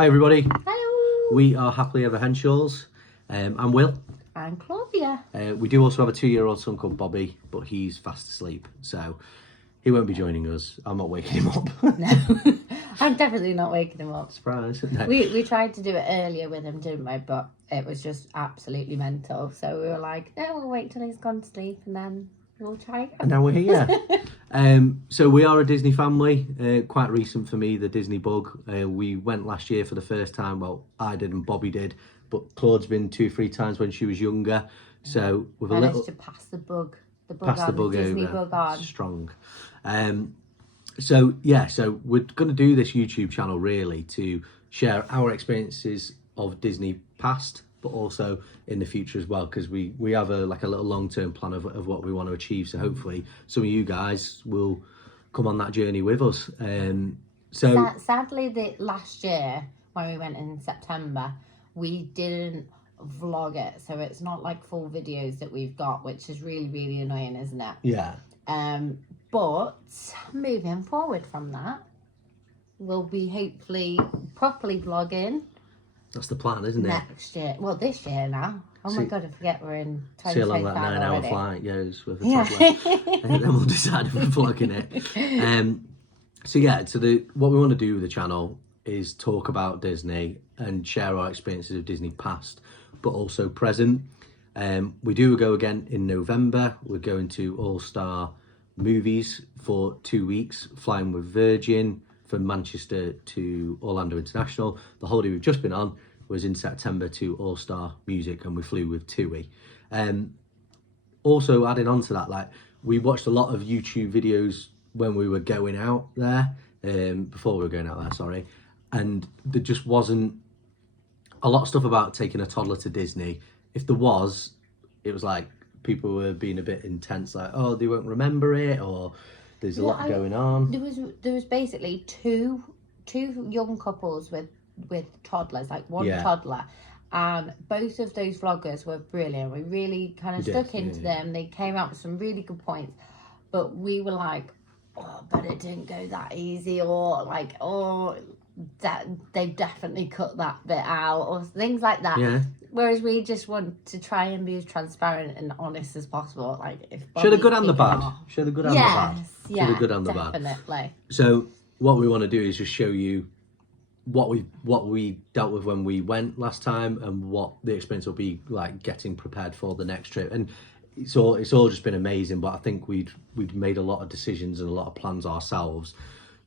Hi everybody. Hello. We are HappilyEverHenshalls. I'm Will. I'm Claudia. We do also have a 2-year-old son called Bobby, but he's fast asleep, so he won't be joining us. I'm not waking him up. No, I'm definitely not waking him up. Surprise. No. We tried to do it earlier with him, didn't we? But it was just absolutely mental. So we were like, no, we'll wait till he's gone to sleep and then we'll try again. And now we're here. So we are a Disney family. Quite recent for me, the Disney bug. We went last year for the first time. Well, I did and Bobby did, but Claude's been 2-3 times when she was younger. So with a Managed little to pass the bug pass the bug Disney over, bug on. strong. So we're going to do this YouTube channel really to share our experiences of Disney past, but also in the future as well, because we have a little long-term plan of what we want to achieve. So hopefully some of you guys will come on that journey with us. Sadly, last year when we went in September, we didn't vlog it, so it's not like full videos that we've got, which is really annoying, isn't it? Yeah. But moving forward from that, we'll be hopefully properly vlogging. That's the plan, isn't it? Next year. Well, this year now. Oh my God, I forget we're in 2025 See how long that 9-hour already. flight goes with a toddler. And then we'll decide if we're vlogging it. So what we want to do with the channel is talk about Disney and share our experiences of Disney past, but also present. We do go again in November. We're going to All-Star Movies for 2 weeks, flying with Virgin from Manchester to Orlando International. The holiday we've just been on was in September to All-Star Music, and we flew with TUI. Also adding on to that, we watched a lot of YouTube videos when we were going out there, before we were going out there, sorry, and there just wasn't a lot of stuff about taking a toddler to Disney. If there was, it was like people were being a bit intense, like, oh, they won't remember it, or there's a lot going on. There was basically two young couples with toddlers, like one toddler, and both of those vloggers were brilliant. We really kind of stuck into them. They came out with some really good points, but we were like, oh, but it didn't go that easy, or like, oh, that they've definitely cut that bit out, or things like that. Yeah. Whereas we just want to try and be as transparent and honest as possible. Like, if show the good and the bad. Show the good and the bad. Yeah, show the good and the bad. Definitely. So what we want to do is just show you what we dealt with when we went last time, and what the experience will be like getting prepared for the next trip. And it's all just been amazing. But I think we'd made a lot of decisions and a lot of plans ourselves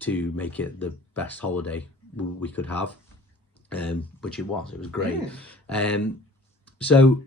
to make it the best holiday we could have, which it was great. So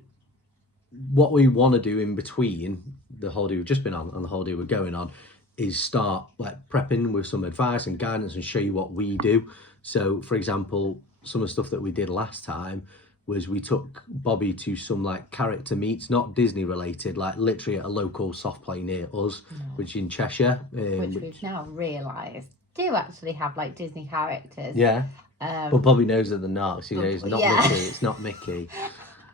what we want to do in between the holiday we've just been on and the holiday we're going on is start prepping with some advice and guidance and show you what we do. So for example, some of the stuff that we did last time was we took Bobby to some character meets, not Disney related, literally at a local soft play near us, which is in Cheshire, which we've now realised do actually have Disney characters. Yeah. But Bobby knows that they're not. So it's not Mickey. It's not Mickey.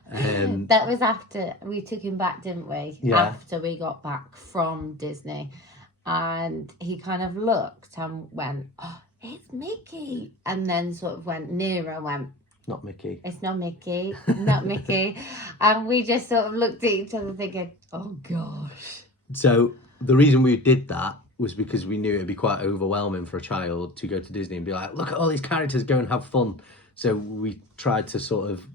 That was after we took him back, didn't we? Yeah. After we got back from Disney, and he kind of looked and went, "Oh, it's Mickey," and then sort of went nearer and went, "Not Mickey. It's not Mickey. Not Mickey." And we just sort of looked at each other thinking, "Oh gosh." So the reason we did that was because we knew it'd be quite overwhelming for a child to go to Disney and be like, look at all these characters, go and have fun. So we tried to sort of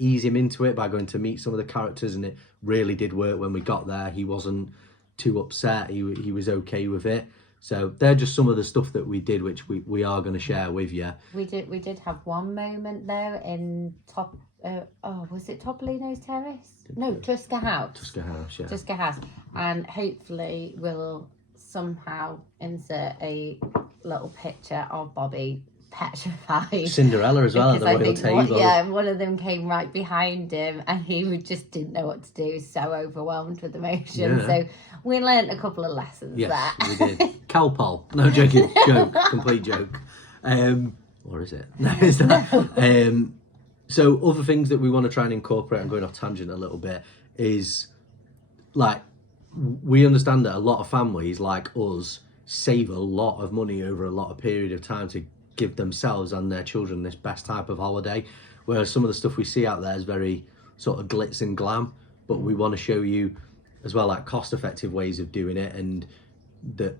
ease him into it by going to meet some of the characters, and it really did work. When we got there, he wasn't too upset. He was okay with it. So they're just some of the stuff that we did, which we are going to share with you. We did have one moment there in was it Topolino's Terrace? No, Tusker House. Tusker House, yeah. Tusker House. And hopefully we'll somehow insert a little picture of Bobby petrified. Cinderella as well at the royal table. One of them came right behind him and he just didn't know what to do, so overwhelmed with emotion. So we learnt a couple of lessons there. Yes, we did. Cowpole. No, joking. Joke. Complete joke. Or is it? No, it's not. So other things that we want to try and incorporate, I'm going off tangent a little bit, is we understand that a lot of families like us save a lot of money over a lot of period of time to give themselves and their children this best type of holiday. Whereas some of the stuff we see out there is very sort of glitz and glam, but we want to show you as well like cost-effective ways of doing it, and that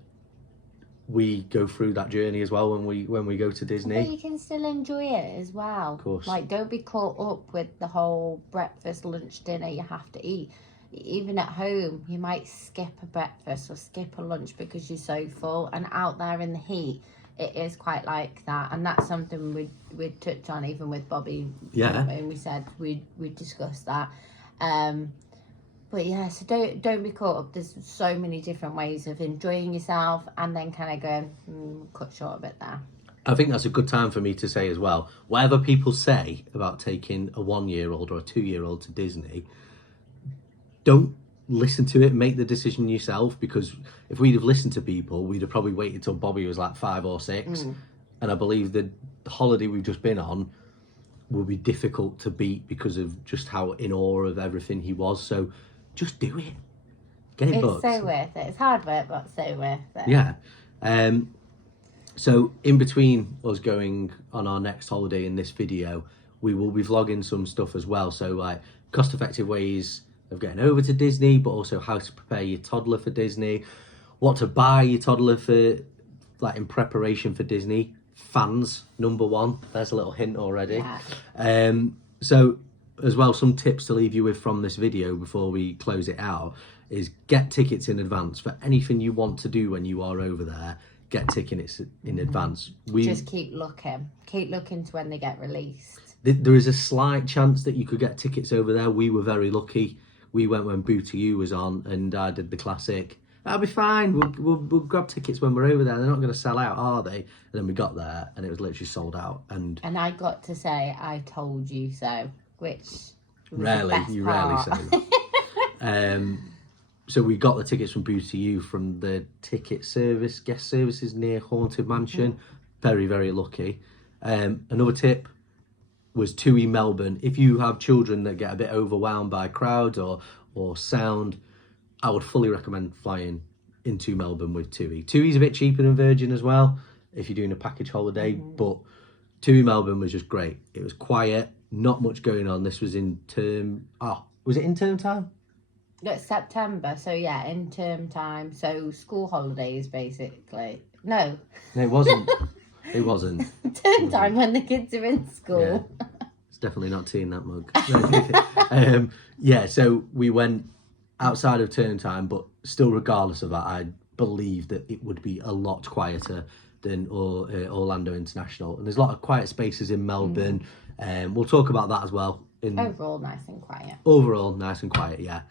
we go through that journey as well when we go to Disney. But you can still enjoy it as well. Of course. Like, don't be caught up with the whole breakfast, lunch, dinner you have to eat. Even at home, you might skip a breakfast or skip a lunch because you're so full. And out there in the heat, it is quite like that. And that's something we'd touch on even with Bobby. Yeah. And we said we'd discuss that. But yeah, so don't be caught up. There's so many different ways of enjoying yourself, and then kind of going, cut short a bit there. I think that's a good time for me to say as well, whatever people say about taking a 1-year-old or a 2-year-old to Disney, don't listen to it, make the decision yourself, because if we'd have listened to people, we'd have probably waited till Bobby was like 5 or 6. And I believe that the holiday we've just been on will be difficult to beat because of just how in awe of everything he was. So just do it. Get it booked. It's so worth it. It's hard work, but so worth it. Yeah. So in between us going on our next holiday in this video, we will be vlogging some stuff as well. So like cost-effective ways of getting over to Disney, but also how to prepare your toddler for Disney, what to buy your toddler for, like in preparation for Disney. Fans, number 1. There's a little hint already. Yeah. So as well, some tips to leave you with from this video before we close it out is get tickets in advance for anything you want to do when you are over there. Get tickets in advance. Just keep looking to when they get released. There is a slight chance that you could get tickets over there. We were very lucky. We went when Boo to You was on, and I did the classic, that'll be fine, we'll grab tickets when we're over there, they're not going to sell out, are they? And then we got there and it was literally sold out. And I got to say, I told you so, which was rarely say that. So we got the tickets from Boo to You from the ticket service, guest services near Haunted Mansion. Very, very lucky. Another tip was TUI Melbourne. If you have children that get a bit overwhelmed by crowds or sound, I would fully recommend flying into Melbourne with TUI. TUI's a bit cheaper than Virgin as well if you're doing a package holiday, but TUI Melbourne was just great. It was quiet, not much going on. This was in term... was it in term time? It's September, so yeah, in term time. So school holidays, basically. No, it wasn't. It wasn't. Term time when the kids are in school. Yeah. It's definitely not tea in that mug. Yeah, so we went outside of term time, but still regardless of that, I believe that it would be a lot quieter than Orlando International. And there's a lot of quiet spaces in Melbourne. We'll talk about that as well. Overall nice and quiet. Overall nice and quiet, yeah.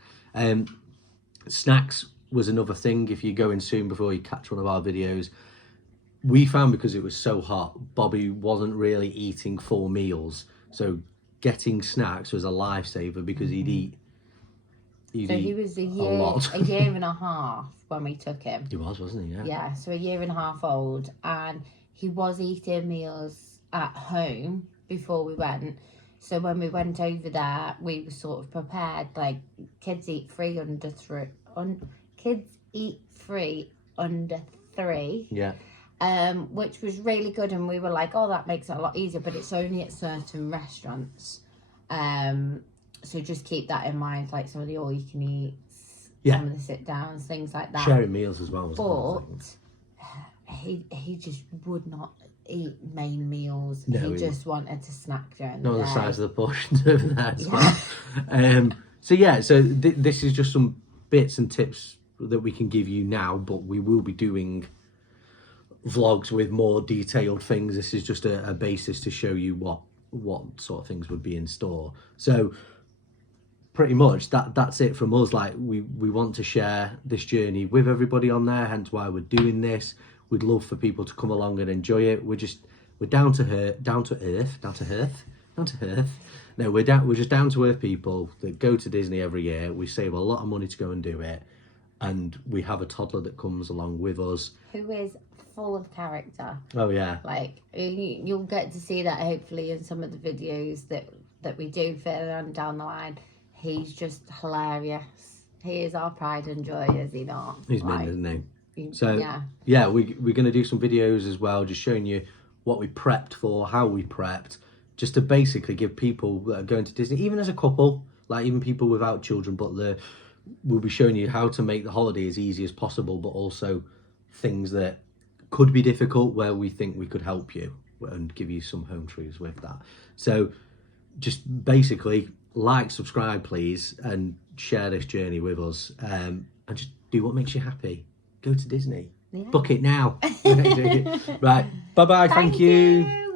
Snacks was another thing. If you're going soon before you catch one of our videos, we found because it was so hot, Bobby wasn't really eating full meals. So getting snacks was a lifesaver because he'd eat he was a year and a half when we took him. He was, wasn't he? Yeah. Yeah, so a year and a half old, and he was eating meals at home before we went. So when we went over there, we were sort of prepared. Like, kids eat free under 3. Yeah. Which was really good, and we were like, oh, that makes it a lot easier, but it's only at certain restaurants. So just keep that in mind, like some of the all-you-can-eats, some of the sit-downs, things like that. Sharing meals as well. But he just would not eat main meals. No, he just wanted to snack during the day. Not the size of the portions over there as well. So this is just some bits and tips that we can give you now, but we will be doing vlogs with more detailed things. This is just a basis to show you what sort of things would be in store. So pretty much that's it from us. Like, we want to share this journey with everybody on there, hence why we're doing this. We'd love for people to come along and enjoy it. We're down to earth. No, we're just down to earth people that go to Disney every year. We save a lot of money to go and do it, and we have a toddler that comes along with us who is full of character. Oh yeah. Like, you'll get to see that hopefully in some of the videos that we do further on down the line. He's just hilarious. He is our pride and joy, is he not? He's mint, isn't he? So yeah, we're going to do some videos as well, just showing you what we prepped for, how we prepped, just to basically give people that are going to Disney, even as a couple, like even people without children, but we'll be showing you how to make the holiday as easy as possible, but also things that could be difficult where we think we could help you and give you some home truths with that. So just basically like, subscribe please, and share this journey with us, and just do what makes you happy. Go to Disney. Book it now. Right, bye bye. Thank you.